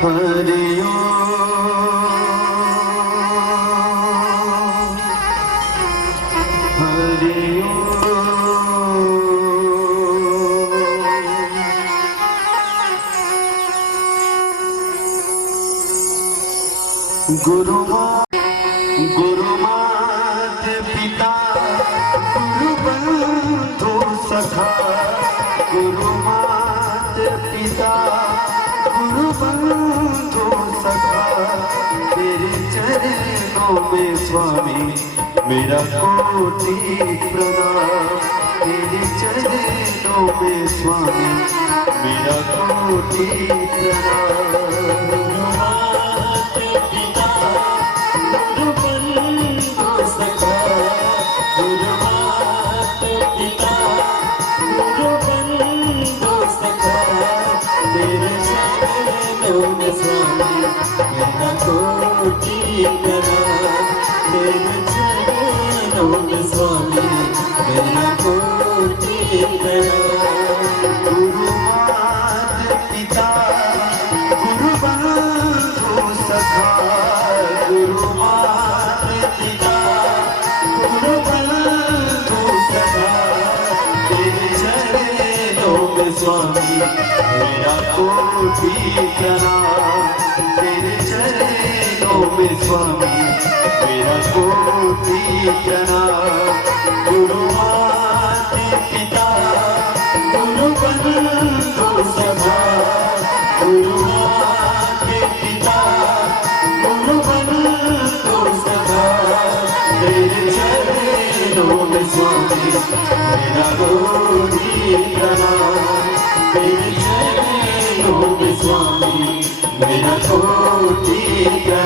हरि गुरु मात पिता गुरु बंधु सखा, गुरु मात पिता गुरु बंधु सखा, तेरे चरणों में स्वामी मेरा कोटि प्रणाम, तेरे चरणों में स्वामी मेरा कोटि प्रणाम। स्वामी मेरा कोटि प्रणाम, तेरे चरणों में स्वामी मेरा कोटि प्रणाम। गुरु मात पिता गुरु बंधु सखा, गुरु मात पिता गुरु बंधु सखा, तेरे चरणों में स्वामी मेरा कोटि प्रणाम, तेरे चरणों में स्वामी मेरा कोटि प्रणाम।